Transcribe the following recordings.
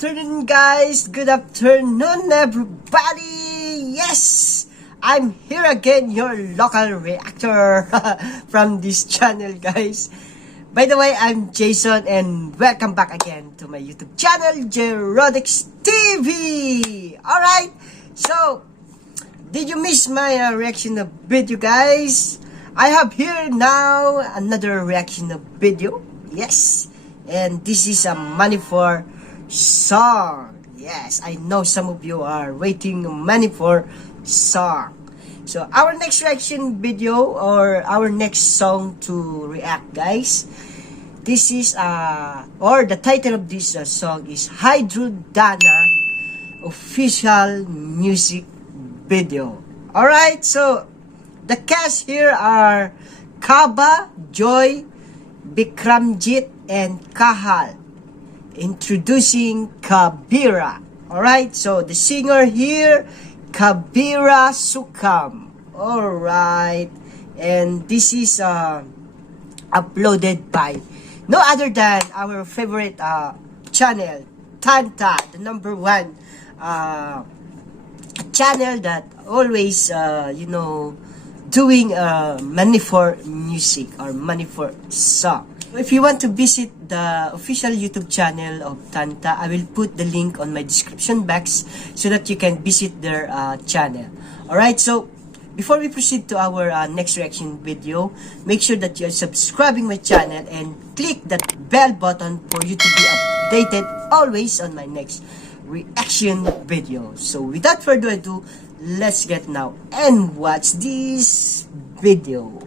afternoon, guys. Good afternoon, everybody. Yes, I'm here again, your local reactor from this channel, guys. By the way, I'm Jayson and welcome back again to my YouTube channel, Jayrodex TV. Alright, so did you miss my reaction of video, guys? I have here now another reaction of video. Yes, and this is a Manipur song. Yes, I know some of you are waiting Manipur song. So our next reaction video or our next song to react, guys, this is or the title of this song is HAIRODANA official music video. Alright, so the cast here are Kaba, Joy, Bikramjit, and Kahal. Introducing Kabira. Alright, so the singer here, Kabira Sukham. Alright, and this is uploaded by no other than our favorite channel, Tantha, the #1 channel that always, doing Manipur music or Manipur song. If you want to visit the official YouTube channel of Tantha, I will put the link on my description box so that you can visit their channel. Alright, so before we proceed to our next reaction video, make sure that you are subscribing my channel and click that bell button for you to be updated always on my next reaction video. So without further ado, let's get now and watch this video.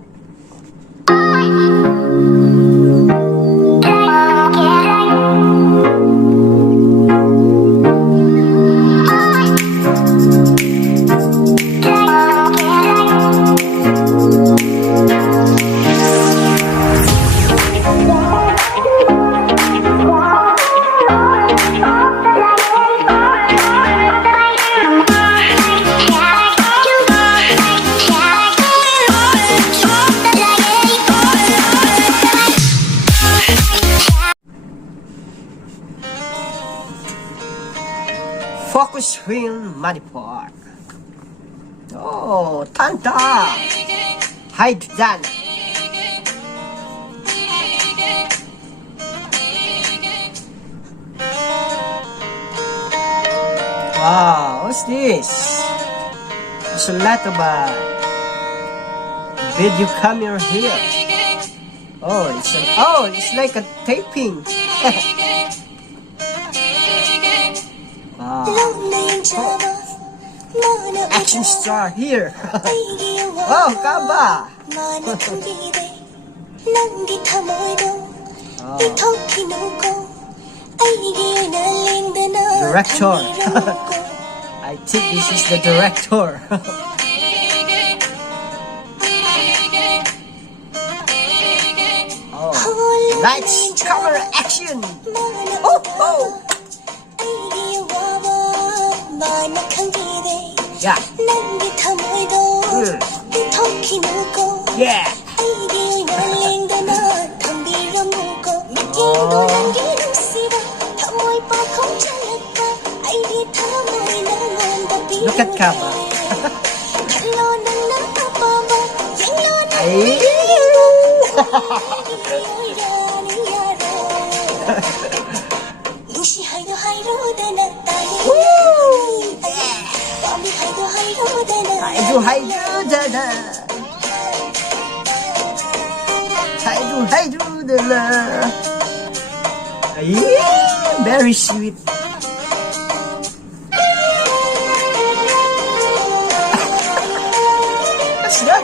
Focus film Manipur. Oh, Tantha. HAIRODANA. Wow, what's this? There's a lot of video camera here. It's like a taping. Wow. Action star here. Oh, Kaba. Director. I think this is the director. Oh, lights, camera, action. Oh. Yeah. Yeah. Look at Kaba. HAIRODANA. Yeah, very sweet. What's that?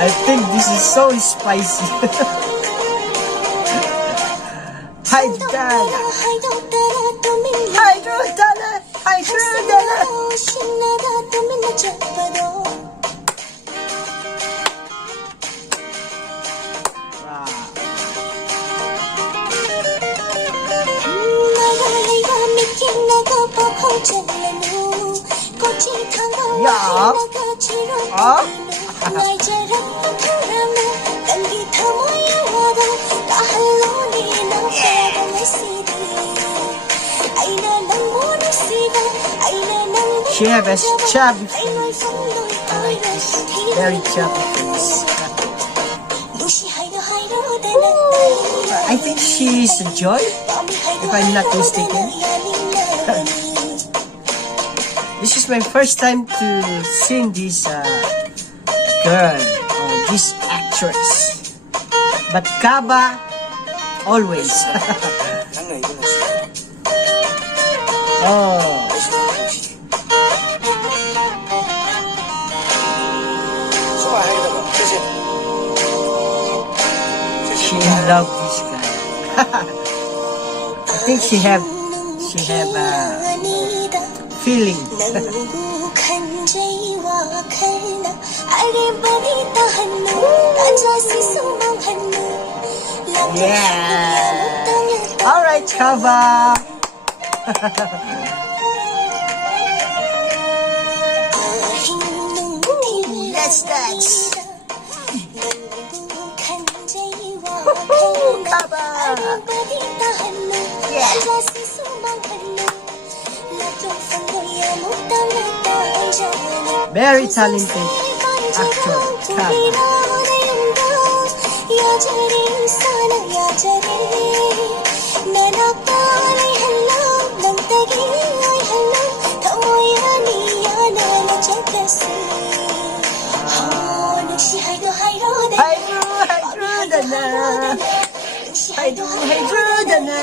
I think this is so spicy. HAIRODANA. HAIRODANA. HAIRODANA. Yeah. She have a chubby face. I like this. Very chubby face. I think she is Joy, if I'm not mistaken. This is my first time to see this girl, this actress. But Kaba, always. Oh. She love this guy. I think she have feeling. Yeah. All right, Kaba. Let's dance. Kaba. Yeah. Very talented actor, Kaba. HAIRODANA.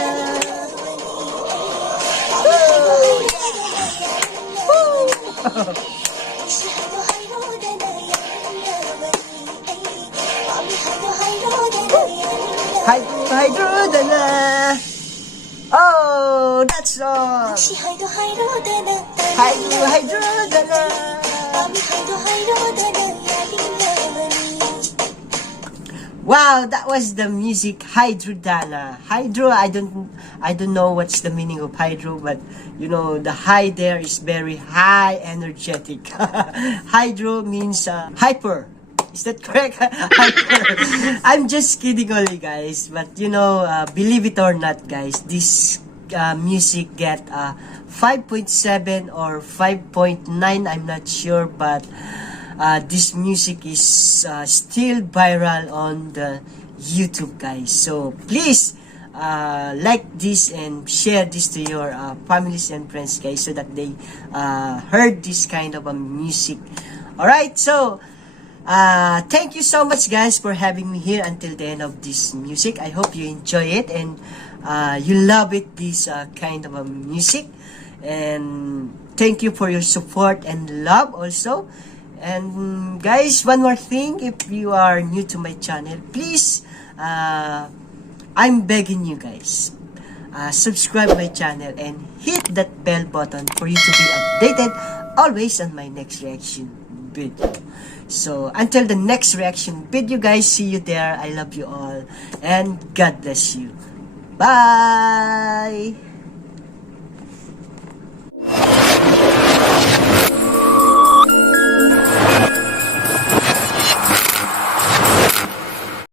HAIRODANA. Oh, that's all. HAIRODANA. Wow, that was the music HAIRODANA. Hydro, I don't know what's the meaning of hydro, but you know the high there is very high energetic. Hydro means hyper. Is that correct? Hyper. I'm just kidding only, guys. But you know, believe it or not, guys, this music get 5.7 or 5.9. I'm not sure, but this music is still viral on the YouTube, guys. So please like this and share this to your families and friends, guys, so that they heard this kind of music. Alright, so thank you so much, guys, for having me here until the end of this music. I hope you enjoy it and you love it, this kind of music. And thank you for your support and love also. And guys, one more thing, if you are new to my channel, please, I'm begging you guys, subscribe my channel and hit that bell button for you to be updated always on my next reaction video. So until the next reaction video, guys, see you there. I love you all and God bless you. Bye.